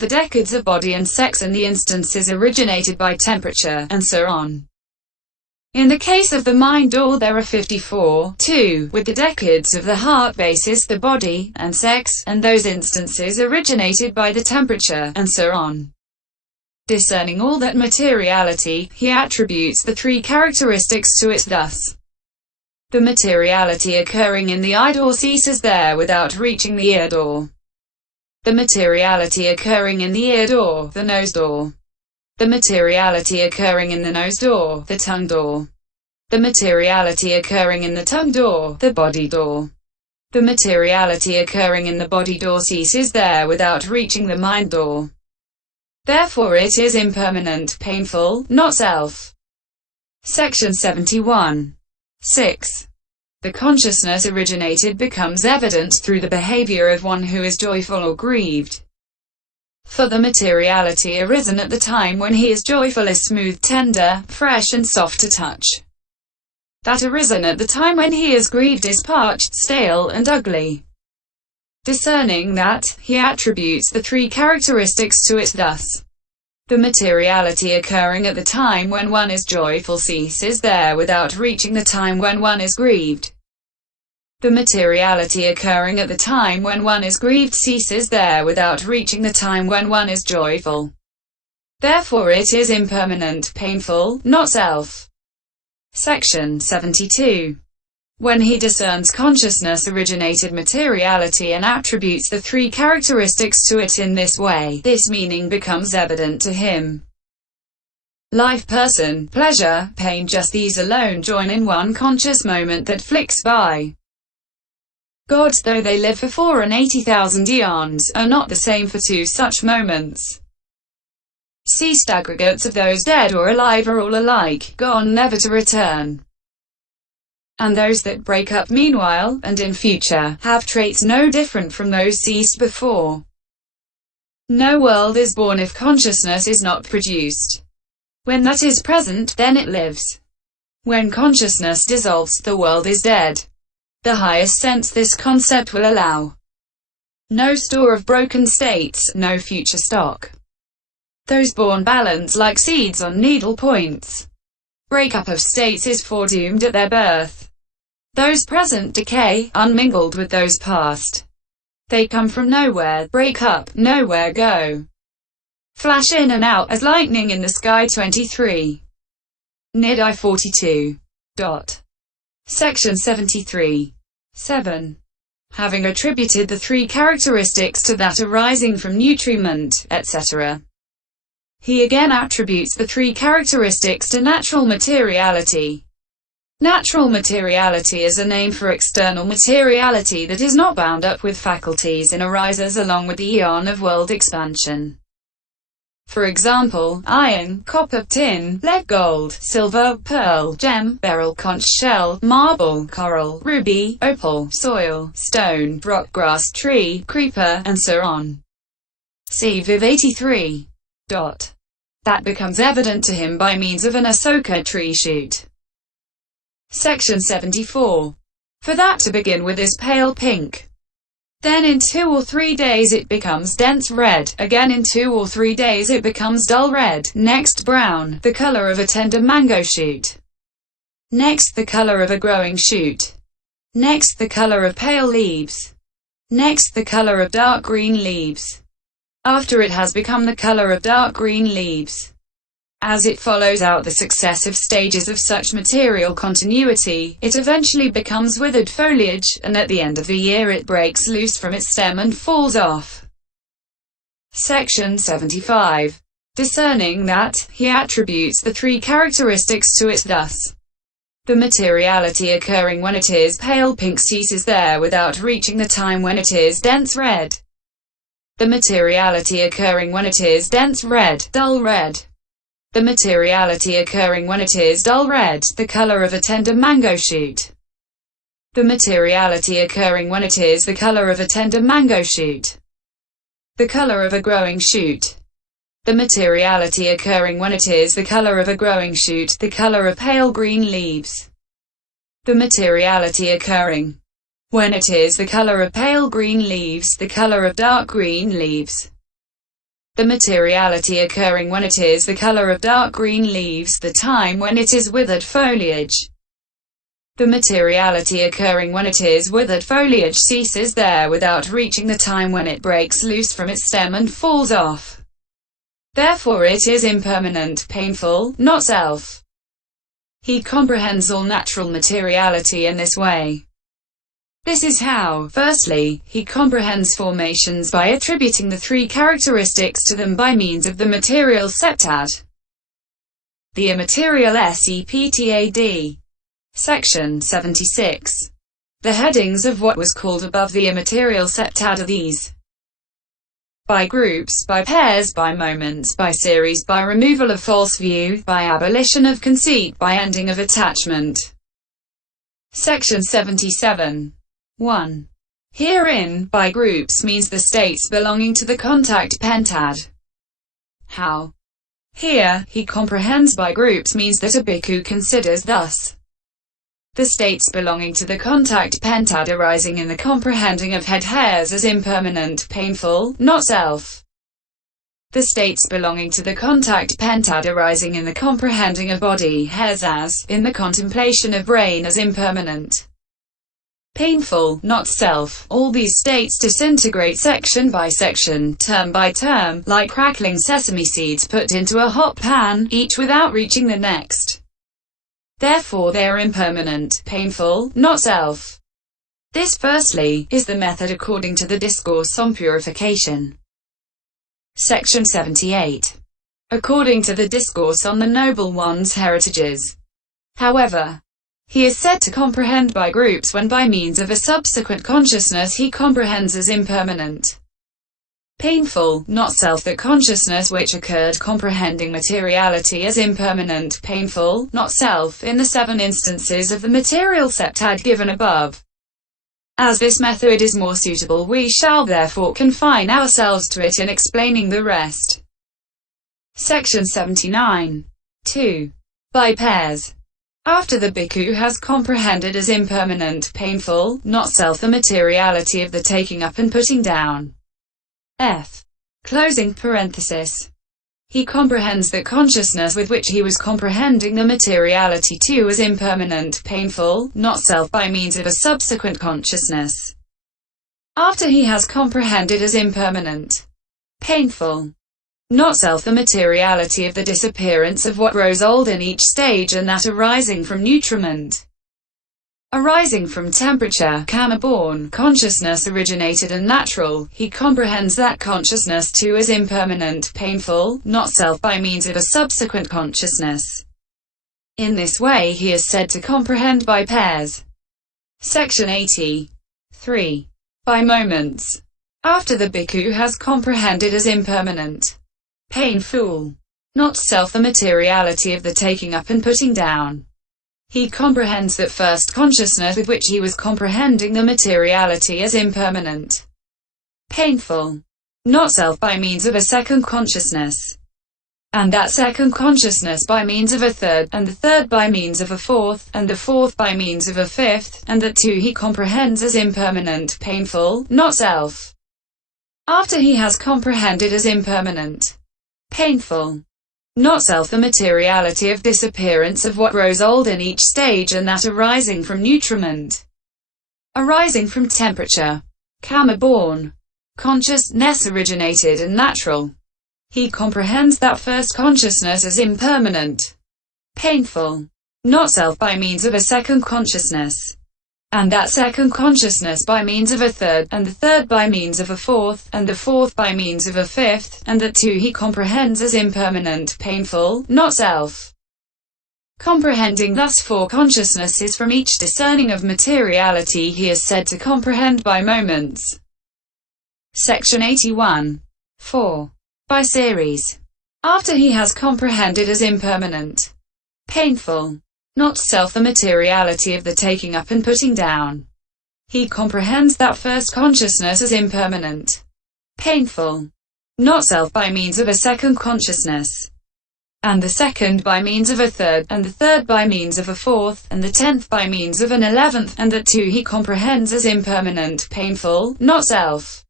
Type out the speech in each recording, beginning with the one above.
the decades of body and sex and the instances originated by temperature, and so on. In the case of the mind door there are 54, too, with the decades of the heart basis, the body, and sex, and those instances originated by the temperature, and so on. Discerning all that materiality, he attributes the three characteristics to it thus. The materiality occurring in the eye door ceases there without reaching the ear door. The materiality occurring in the ear door, the nose door. The materiality occurring in the nose door, the tongue door. The materiality occurring in the tongue door, the body door. The materiality occurring in the body door ceases there without reaching the mind door. Therefore it is impermanent, painful, not self. Section 71. 6. The consciousness-originated becomes evident through the behavior of one who is joyful or grieved. For the materiality arisen at the time when he is joyful is smooth, tender, fresh and soft to touch. That arisen at the time when he is grieved is parched, stale and ugly. Discerning that, he attributes the three characteristics to it thus. The materiality occurring at the time when one is joyful ceases there without reaching the time when one is grieved. The materiality occurring at the time when one is grieved ceases there without reaching the time when one is joyful. Therefore it is impermanent, painful, not self. Section 72. When he discerns consciousness-originated materiality and attributes the three characteristics to it in this way, this meaning becomes evident to him. Life, person, pleasure, pain, just these alone join in one conscious moment that flicks by. Gods, though they live for 84,000 eons, are not the same for two such moments. Ceased aggregates of those dead or alive are all alike, gone never to return. And those that break up meanwhile, and in future, have traits no different from those ceased before. No world is born if consciousness is not produced. When that is present, then it lives. When consciousness dissolves, the world is dead. The highest sense this concept will allow. No store of broken states, no future stock. Those born balance like seeds on needle points. Breakup of states is foredoomed at their birth. Those present decay, unmingled with those past. They come from nowhere, break up, nowhere go. Flash in and out as lightning in the sky. 23. Nidai 42. Section 73. 7. Having attributed the three characteristics to that arising from nutriment, etc. He again attributes the three characteristics to natural materiality. Natural materiality is a name for external materiality that is not bound up with faculties and arises along with the eon of world expansion. For example, iron, copper, tin, lead, gold, silver, pearl, gem, beryl, conch shell, marble, coral, ruby, opal, soil, stone, rock, grass, tree, creeper, and so on. See Viv 83. That becomes evident to him by means of an Asoka tree shoot. Section 74. For that to begin with is pale pink. Then in 2 or 3 days it becomes dense red, again in 2 or 3 days it becomes dull red, next brown, the color of a tender mango shoot. Next the color of a growing shoot. Next the color of pale leaves. Next the color of dark green leaves. After it has become the color of dark green leaves. As it follows out the successive stages of such material continuity, it eventually becomes withered foliage, and at the end of the year it breaks loose from its stem and falls off. Section 75. Discerning that, he attributes the three characteristics to it thus. The materiality occurring when it is pale pink ceases there without reaching the time when it is dense red. The materiality occurring when it is dense red, dull red. The materiality occurring when it is dull red, the color of a tender mango shoot. The materiality occurring when it is the color of a tender mango shoot. The color of a growing shoot. The materiality occurring when it is the color of a growing shoot, the color of pale green leaves. The materiality occurring when it is the color of pale green leaves, the color of dark green leaves. the materiality occurring when it is the color of dark green leaves, the time when it is withered foliage. The materiality occurring when it is withered foliage ceases there without reaching the time when it breaks loose from its stem and falls off. Therefore it is impermanent, painful, not self. He comprehends all natural materiality in this way. This is how, firstly, he comprehends formations by attributing the three characteristics to them by means of the material septad. The immaterial septad. Section 76. The headings of what was called above the immaterial septad are these: by groups, by pairs, by moments, by series, by removal of false view, by abolition of conceit, by ending of attachment. Section 77. 1. Herein, by groups means the states belonging to the contact pentad. How? Here, he comprehends by groups means that a bhikkhu considers thus: the states belonging to the contact pentad arising in the comprehending of head hairs as impermanent, painful, not self. The states belonging to the contact pentad arising in the comprehending of body hairs as, in the contemplation of brain as impermanent, painful, not self. All these states disintegrate section by section, term by term, like crackling sesame seeds put into a hot pan, each without reaching the next. Therefore they are impermanent, painful, not self. This, firstly, is the method according to the Discourse on Purification. Section 78. According to the Discourse on the Noble One's Heritages. However, he is said to comprehend by groups when by means of a subsequent consciousness he comprehends as impermanent, painful, not self that consciousness which occurred comprehending materiality as impermanent, painful, not self in the 7 instances of the material septad given above. As this method is more suitable, we shall therefore confine ourselves to it in explaining the rest. Section 79. 2. By pairs. After the bhikkhu has comprehended as impermanent, painful, not self the materiality of the taking up and putting down. F. Closing parenthesis. He comprehends that consciousness with which he was comprehending the materiality too as impermanent, painful, not self by means of a subsequent consciousness. After he has comprehended as impermanent, painful, not self the materiality of the disappearance of what grows old in each stage and that arising from nutriment, arising from temperature, karma-born, consciousness-originated and natural, he comprehends that consciousness too as impermanent, painful, not self by means of a subsequent consciousness. In this way he is said to comprehend by pairs. Section 80. 3. By moments. After the bhikkhu has comprehended as impermanent, painful, not self the materiality of the taking up and putting down, he comprehends that first consciousness with which he was comprehending the materiality as impermanent, painful, not self by means of a second consciousness, and that second consciousness by means of a third, and the third by means of a fourth, and the fourth by means of a fifth, and that too he comprehends as impermanent, painful, not self. After he has comprehended as impermanent, painful, not self the materiality of disappearance of what grows old in each stage and that arising from nutriment, arising from temperature, karma-born, consciousness-originated and natural, he comprehends that first consciousness as impermanent, painful, not self by means of a second consciousness, and that second consciousness by means of a third, and the third by means of a fourth, and the fourth by means of a fifth, and that too he comprehends as impermanent, painful, not self. Comprehending thus 4 consciousnesses from each discerning of materiality he is said to comprehend by moments. Section 81. 4. By series. After he has comprehended as impermanent, painful, not self the materiality of the taking up and putting down, he comprehends that first consciousness as impermanent, painful, not self by means of a second consciousness, and the second by means of a third, and the third by means of a fourth, and the 10th by means of an 11th, and that too he comprehends as impermanent, painful, not self.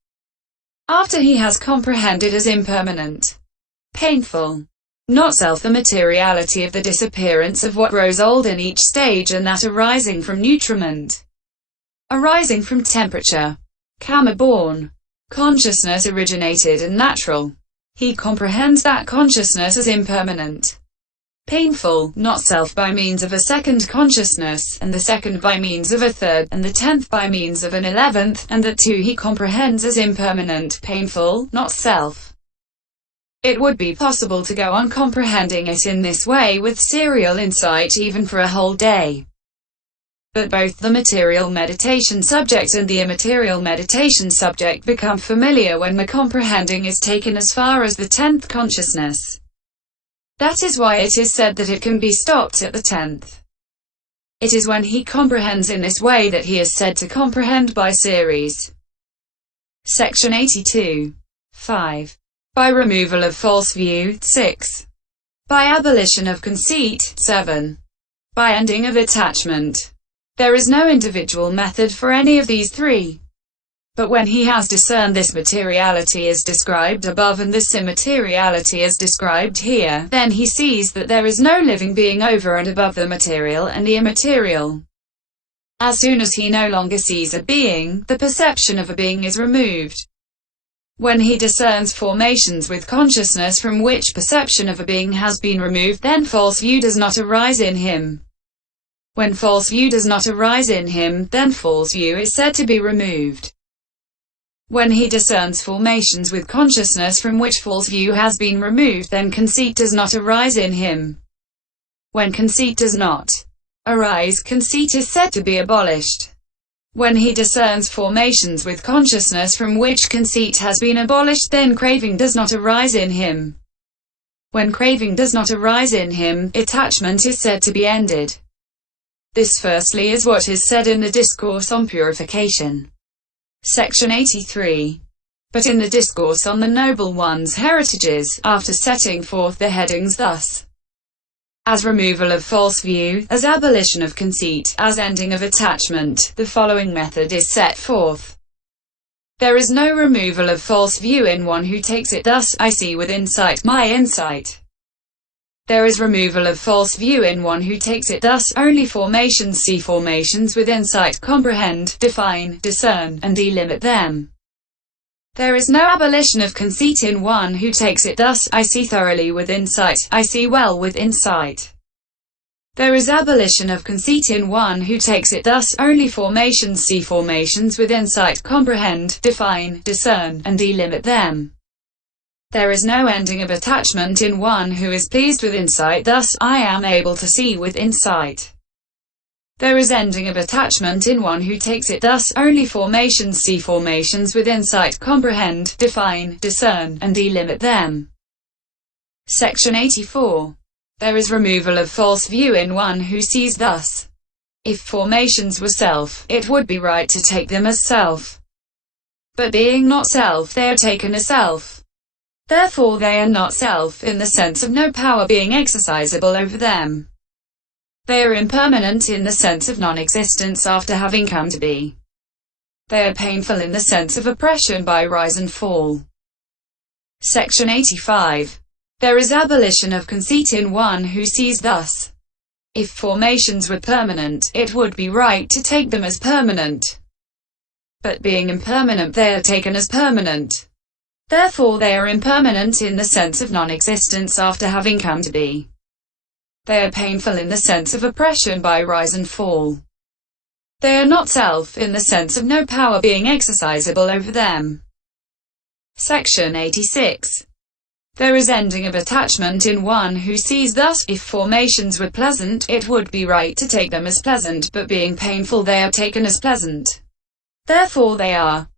after he has comprehended as impermanent, painful, not self, the materiality of the disappearance of what grows old in each stage, and that arising from nutriment, arising from temperature, karma-born, consciousness-originated and natural. He comprehends that consciousness as impermanent, painful, not self, by means of a second consciousness, and the second by means of a third, and the 10th by means of an 11th, and that too he comprehends as impermanent, painful, not self. It would be possible to go on comprehending it in this way with serial insight even for a whole day. But both the material meditation subject and the immaterial meditation subject become familiar when the comprehending is taken as far as the 10th consciousness. That is why it is said that it can be stopped at the 10th. It is when he comprehends in this way that he is said to comprehend by series. Section 82. 5. By removal of false view. 6. By abolition of conceit. 7. By ending of attachment. There is no individual method for any of these three. But when he has discerned this materiality as described above and this immateriality as described here, then he sees that there is no living being over and above the material and the immaterial. As soon as he no longer sees a being, the perception of a being is removed. When he discerns formations with consciousness from which perception of a being has been removed, then false view does not arise in him. When false view does not arise in him, then false view is said to be removed. When he discerns formations with consciousness from which false view has been removed, then conceit does not arise in him. When conceit does not arise, conceit is said to be abolished. When he discerns formations with consciousness from which conceit has been abolished, then craving does not arise in him. When craving does not arise in him, attachment is said to be ended. This firstly is what is said in the Discourse on Purification. Section 83. But in the Discourse on the Noble One's Heritages, after setting forth the headings thus: as removal of false view, as abolition of conceit, as ending of attachment, the following method is set forth. There is no removal of false view in one who takes it thus: I see with insight, my insight. There is removal of false view in one who takes it thus: only formations see formations with insight, comprehend, define, discern, and delimit them. There is no abolition of conceit in one who takes it thus: I see thoroughly with insight, I see well with insight. There is abolition of conceit in one who takes it thus: only formations see formations with insight, comprehend, define, discern, and delimit them. There is no ending of attachment in one who is pleased with insight, thus, I am able to see with insight. There is ending of attachment in one who takes it thus: only formations see formations with insight, comprehend, define, discern, and delimit them. Section 84. There is removal of false view in one who sees thus: if formations were self, it would be right to take them as self. But being not self, they are taken as self. Therefore they are not self, in the sense of no power being exercisable over them. They are impermanent in the sense of non-existence after having come to be. They are painful in the sense of oppression by rise and fall. Section 85. There is abolition of conceit in one who sees thus: if formations were permanent, it would be right to take them as permanent. But being impermanent, they are taken as permanent. Therefore they are impermanent in the sense of non-existence after having come to be. They are painful in the sense of oppression by rise and fall. They are not self, in the sense of no power being exercisable over them. Section 86. There is ending of attachment in one who sees thus: if formations were pleasant, it would be right to take them as pleasant, but being painful, they are taken as pleasant. Therefore they are